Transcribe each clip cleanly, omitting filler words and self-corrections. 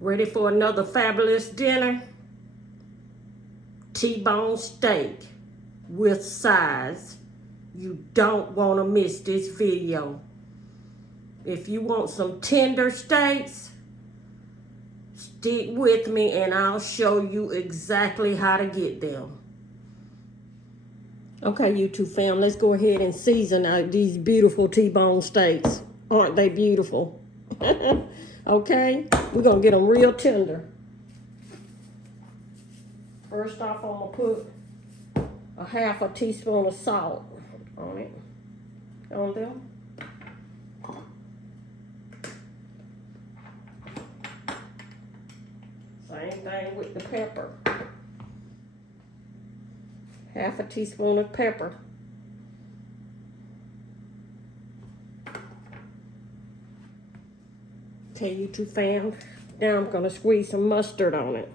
Ready for another fabulous dinner? T-bone steak with sides. You don't want to miss this video. If you want some tender steaks, stick with me and I'll show you exactly how to get them. Okay, YouTube fam, let's go ahead and season out these beautiful T-bone steaks. Aren't they beautiful? Okay, we're gonna get them real tender. First off, I'm gonna put a half a teaspoon of salt on it, on them. Same thing with the pepper. Half a teaspoon of pepper. Okay, YouTube fam, now I'm gonna squeeze some mustard on it.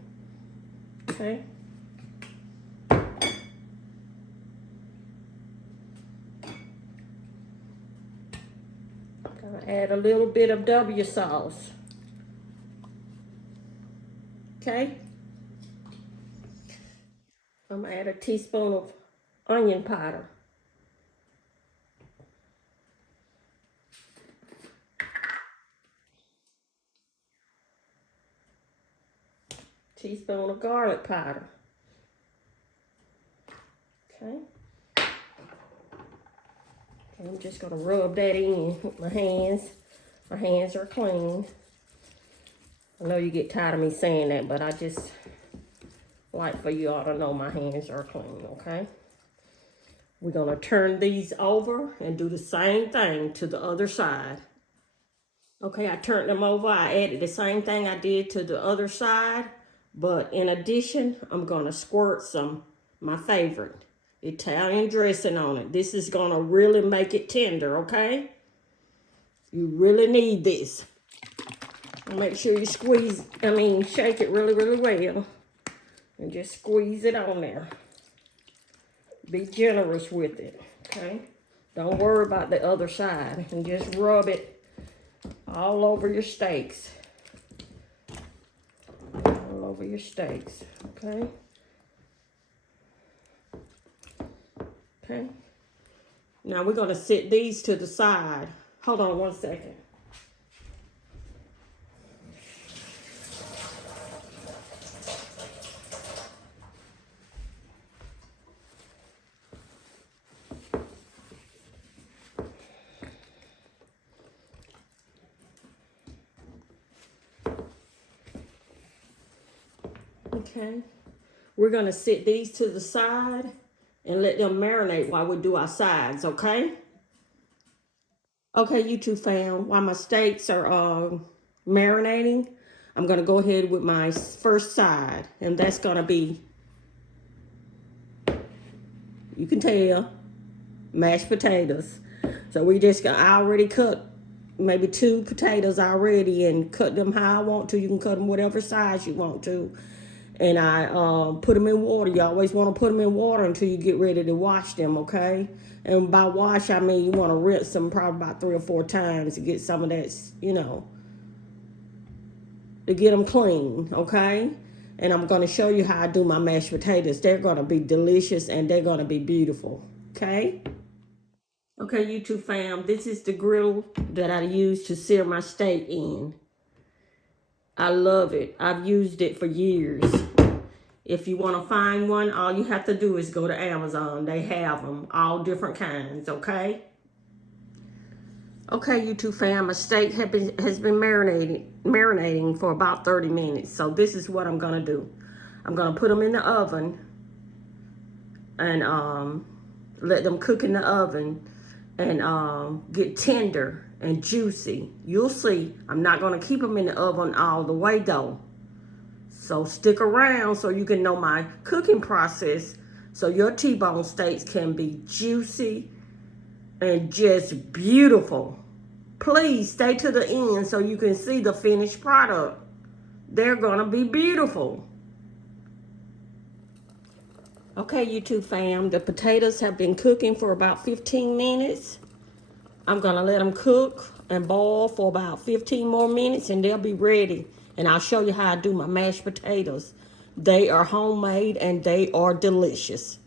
Okay. Gonna add a little bit of W sauce. Okay. I'm gonna add a teaspoon of onion powder. Teaspoon of garlic powder. Okay. I'm just gonna rub that in with my hands. My hands are clean. I know you get tired of me saying that, but I just like for you all to know my hands are clean, okay? We're gonna turn these over and do the same thing to the other side. Okay, I turned them over. I added the same thing I did to the other side, but in addition, I'm gonna squirt some, my favorite, Italian dressing on it. This is gonna really make it tender, okay? You really need this. Make sure you shake it really, really well. And just squeeze it on there. Be generous with it, okay? Don't worry about the other side. And just rub it all over your steaks. All over your steaks, okay? Okay. Now we're gonna set these to the side. Hold on one second. Okay, we're gonna set these to the side and let them marinate while we do our sides, okay? Okay, YouTube fam, while my steaks are marinating, I'm gonna go ahead with my first side, and that's gonna be, you can tell, mashed potatoes. So I already cut maybe 2 potatoes already and cut them how I want to. You can cut them whatever size you want to. And I put them in water. You always want to put them in water until you get ready to wash them, okay? And by wash, I mean you want to rinse them probably about 3 or 4 times to get some of that, to get them clean, okay? And I'm going to show you how I do my mashed potatoes. They're going to be delicious and they're going to be beautiful, okay? Okay, YouTube fam, this is the griddle that I use to sear my steak in. I love it. I've used it for years. If you want to find one, all you have to do is go to Amazon. They have them, all different kinds, okay? Okay, YouTube fam, my steak has been marinating for about 30 minutes. So this is what I'm going to do. I'm going to put them in the oven and let them cook in the oven and get tender and juicy. You'll see. I'm not going to keep them in the oven all the way though. So stick around so you can know my cooking process so your T-bone steaks can be juicy and just beautiful. Please stay to the end so you can see the finished product. They're going to be beautiful. Okay, YouTube fam, the potatoes have been cooking for about 15 minutes. I'm gonna let them cook and boil for about 15 more minutes and they'll be ready. And I'll show you how I do my mashed potatoes. They are homemade and they are delicious.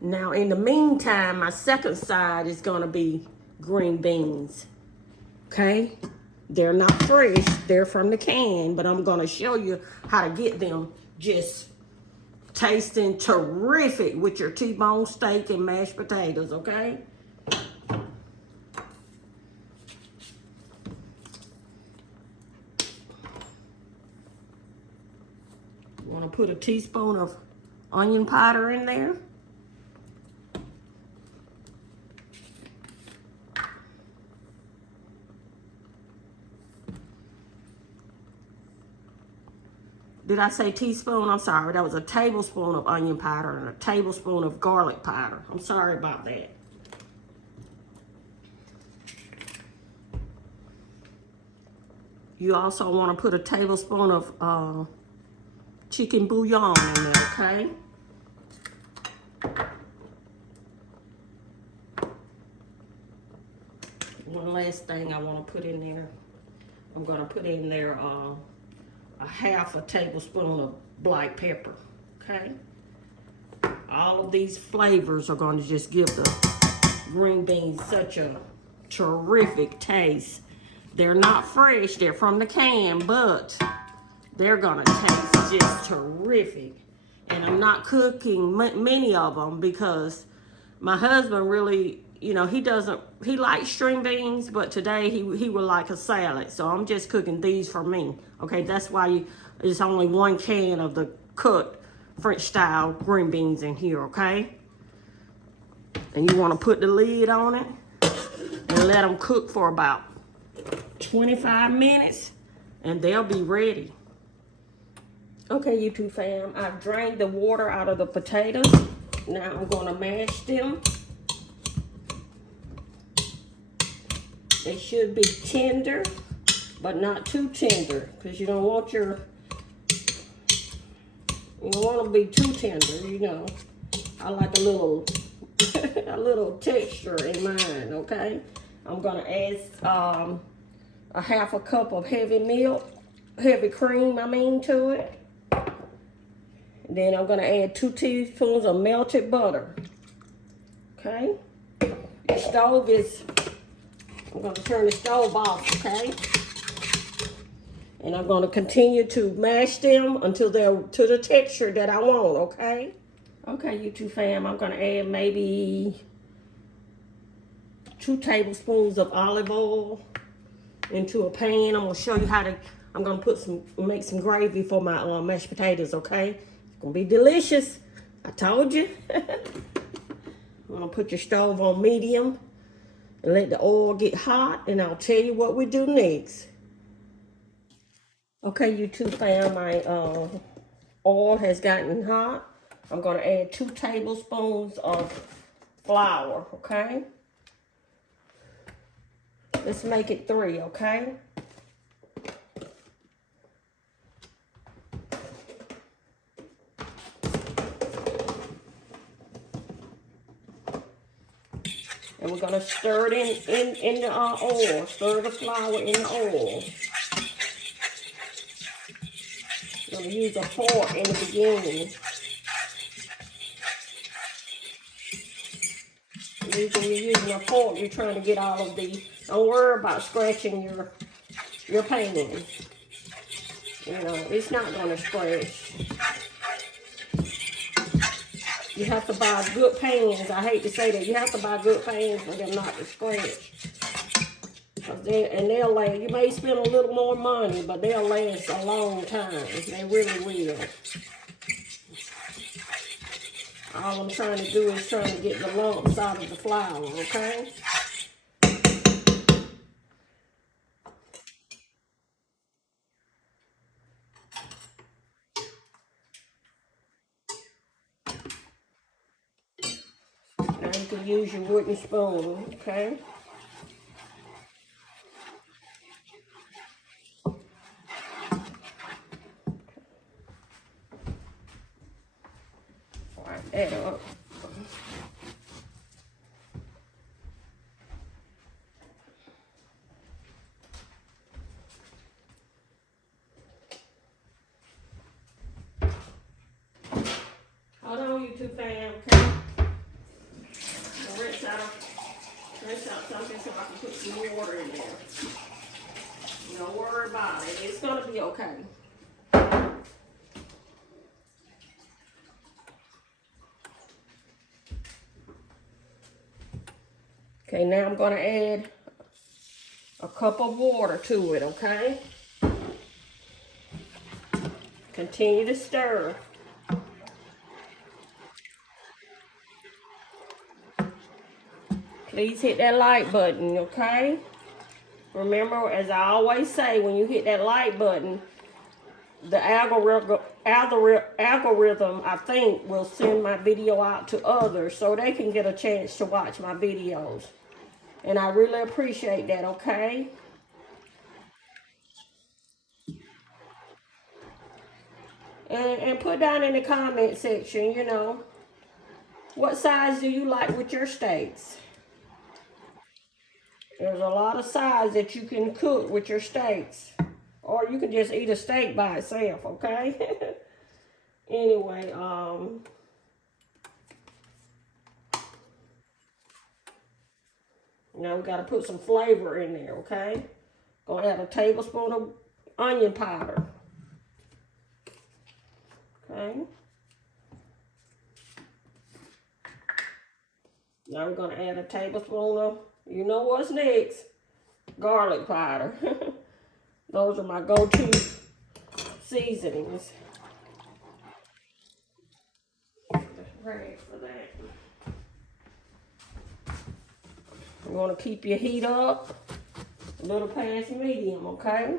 Now, in the meantime, my second side is gonna be green beans, okay? They're not fresh, they're from the can, but I'm gonna show you how to get them just tasting terrific with your T-bone steak and mashed potatoes, okay? You wanna put a teaspoon of onion powder in there. Did I say teaspoon? I'm sorry. That was a tablespoon of onion powder and a tablespoon of garlic powder. I'm sorry about that. You also want to put a tablespoon of chicken bouillon in there, okay? One last thing I want to put in there. I'm going to put in there a half a tablespoon of black pepper, okay? All of these flavors are going to just give the green beans such a terrific taste. They're not fresh, they're from the can, but they're gonna taste just terrific. And I'm not cooking many of them because my husband really, you know, he likes string beans, but today he would like a salad. So I'm just cooking these for me. Okay, that's why there's only one can of the cooked French style green beans in here, okay? And you wanna put the lid on it and let them cook for about 25 minutes and they'll be ready. Okay, YouTube fam, I've drained the water out of the potatoes. Now I'm gonna mash them. They should be tender, but not too tender, because you don't want to be too tender, you know. I like a little a little texture in mine, okay? I'm gonna add a half a cup of heavy cream, to it. Then I'm gonna add 2 teaspoons of melted butter. Okay? The stove I'm gonna turn the stove off, okay? And I'm gonna continue to mash them until they're to the texture that I want, okay? Okay, YouTube fam, I'm gonna add maybe 2 tablespoons of olive oil into a pan. I'm gonna show you I'm gonna make some gravy for my mashed potatoes, okay? It's gonna be delicious. I told you. I'm gonna put your stove on medium and let the oil get hot, and I'll tell you what we do next. Okay, YouTube fam, my oil has gotten hot. I'm gonna add 2 tablespoons of flour, okay? Let's make it 3, okay? And we're gonna stir it in the oil. Stir the flour in the oil. I'm gonna use a fork in the beginning. When you're using a fork, you're trying to get all of don't worry about scratching your pan. You know, it's not gonna scratch. You have to buy good pans. I hate to say that. You have to buy good pans for them not to scratch. They'll last. You may spend a little more money, but they'll last a long time. They really will. All I'm trying to do is trying to get the lumps out of the flour, okay? Now you can use your wooden spoon, okay? Add up. some water in there. Don't worry about it. It's going to be okay. Okay, now I'm going to add a cup of water to it, okay? Continue to stir. Please hit that like button, okay? Remember, as I always say, when you hit that like button, the algorithm, I think, will send my video out to others so they can get a chance to watch my videos. And I really appreciate that, okay? And put down in the comment section, you know, what size do you like with your steaks? There's a lot of size that you can cook with your steaks. Or you can just eat a steak by itself, okay? Anyway, now we got to put some flavor in there, okay? Gonna add a tablespoon of onion powder. Okay. Now we're gonna add a tablespoon of, you know what's next, garlic powder. Those are my go-to seasonings. Ready for that. You want to keep your heat up a little past medium, okay?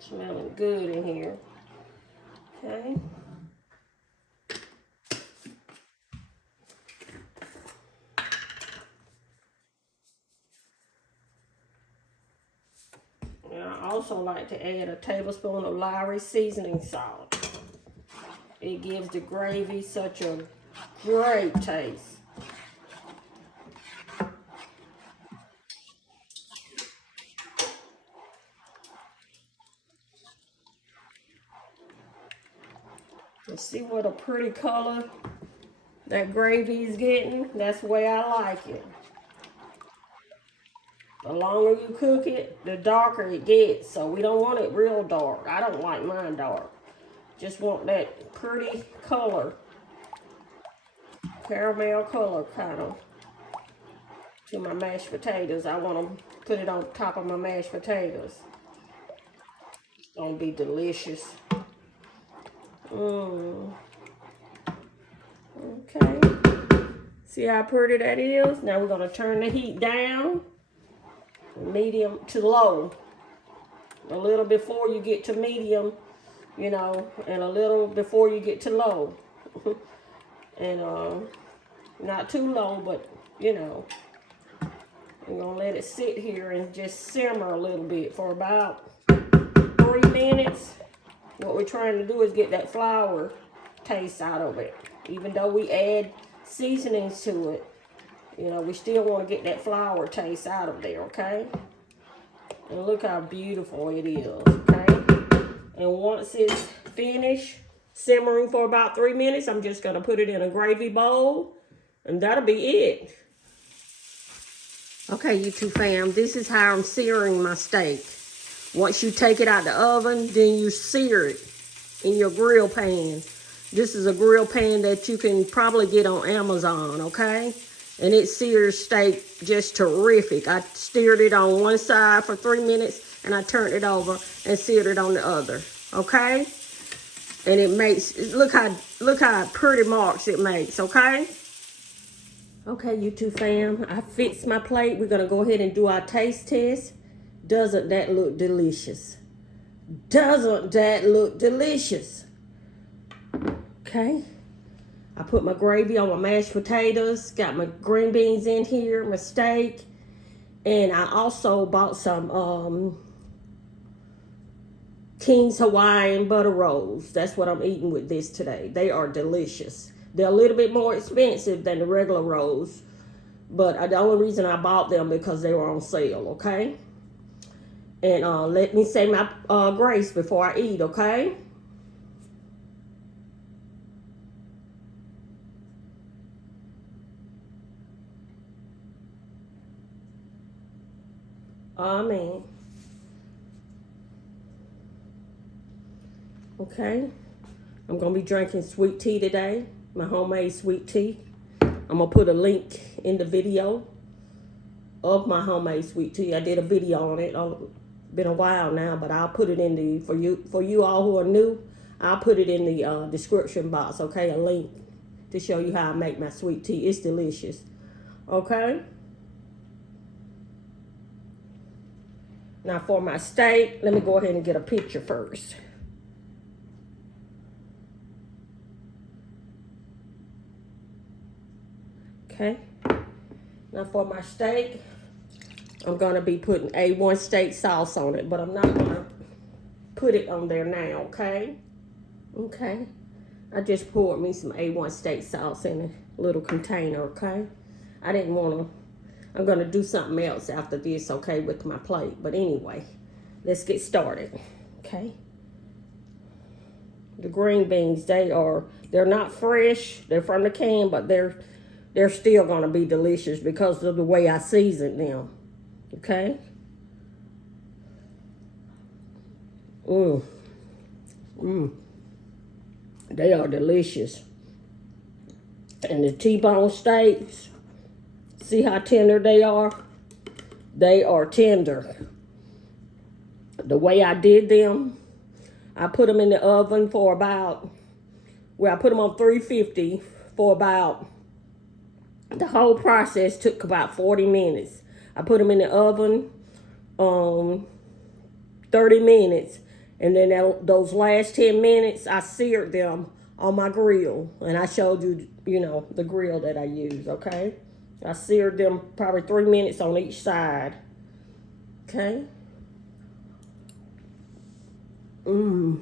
Smelling good in here. Okay. Now I also like to add a tablespoon of Lowry seasoning salt. It gives the gravy such a great taste. You see what a pretty color that gravy is getting? That's the way I like it. The longer you cook it, the darker it gets. So we don't want it real dark. I don't like mine dark. Just want that pretty color. Caramel color kind of to my mashed potatoes. I want to put it on top of my mashed potatoes. It's going to be delicious. Okay. See how pretty that is? Now we're going to turn the heat down. Medium to low. A little before you get to medium, you know, and a little before you get to low. And not too low, but you know, we're gonna let it sit here and just simmer a little bit for about 3 minutes. What we're trying to do is get that flour taste out of it. Even though we add seasonings to it, you know, we still want to get that flour taste out of there, okay? And look how beautiful it is, okay? And once it's finished simmering for about 3 minutes, I'm just going to put it in a gravy bowl, and that'll be it. Okay, YouTube fam, this is how I'm searing my steak. Once you take it out the oven, then you sear it in your grill pan. This is a grill pan that you can probably get on Amazon, okay? And it sears steak just terrific. I seared it on one side for 3 minutes, and I turned it over and seared it on the other, okay? And it makes, look how pretty marks it makes, okay? Okay, YouTube fam, I fixed my plate. We're gonna go ahead and do our taste test. Doesn't that look delicious? Doesn't that look delicious? Okay. I put my gravy on my mashed potatoes, got my green beans in here, my steak, and I also bought some King's Hawaiian butter rolls. That's what I'm eating with this today. They are delicious. They're a little bit more expensive than the regular rolls, but the only reason I bought them because they were on sale, okay? And let me say my grace before I eat, okay? Amen. Okay. I'm going to be drinking sweet tea today. My homemade sweet tea. I'm going to put a link in the video of my homemade sweet tea. I did a video on it. Been a while now, but I'll put it in the, for you all who are new, I'll put it in the description box, okay? A link to show you how I make my sweet tea. It's delicious. Okay? Now for my steak, let me go ahead and get a picture first. Okay? Now for my steak, I'm going to be putting A1 steak sauce on it, but I'm not going to put it on there now, okay? Okay. I just poured me some A1 steak sauce in a little container, okay? I didn't want to, I'm going to do something else after this, okay, with my plate. But anyway, let's get started, okay? The green beans, they're not fresh. They're from the can, but they're still going to be delicious because of the way I seasoned them, okay? They are delicious. And the T-bone steaks, see how tender they are? They are tender. The way I did them, I put them in the oven for about, I put them on 350 for about, the whole process took about 40 minutes. I put them in the oven 30 minutes. And then those last 10 minutes, I seared them on my grill. And I showed you, the grill that I use, okay? I seared them probably 3 minutes on each side. Okay? The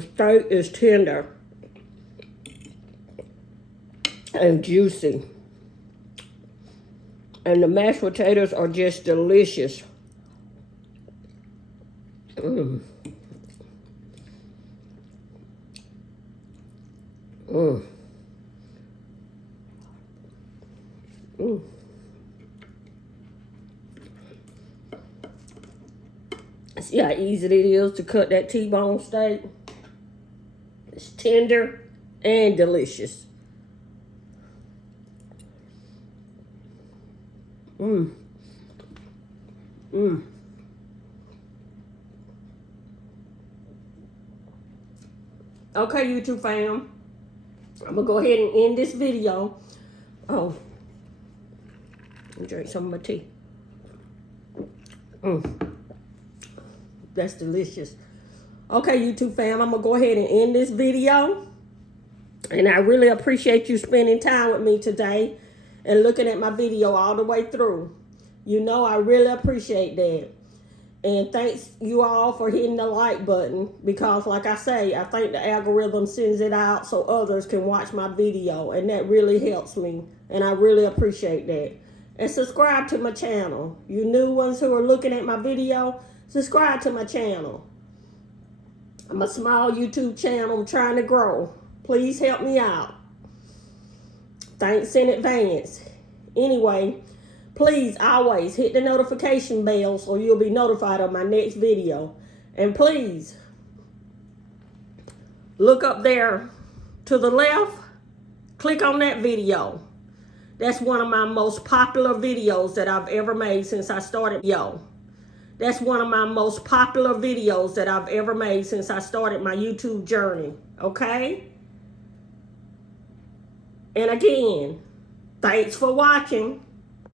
steak is tender and juicy. And the mashed potatoes are just delicious. See how easy it is to cut that T-bone steak? It's tender and delicious. Okay, YouTube fam, I'm gonna go ahead and end this video. Oh, let me drink some of my tea. That's delicious. Okay, YouTube fam, I'm gonna go ahead and end this video. And I really appreciate you spending time with me today and looking at my video all the way through. I really appreciate that. And thanks you all for hitting the like button, because like I say, I think the algorithm sends it out so others can watch my video, and that really helps me, and I really appreciate that. And subscribe to my channel. You new ones who are looking at my video, subscribe to my channel. I'm a small YouTube channel. I'm trying to grow. Please help me out. Thanks in advance. Anyway, please always hit the notification bell so you'll be notified of my next video. And please, look up there to the left. Click on that video. That's one of my most popular videos that I've ever made since I started. That's one of my most popular videos that I've ever made since I started my YouTube journey. Okay? And again, thanks for watching.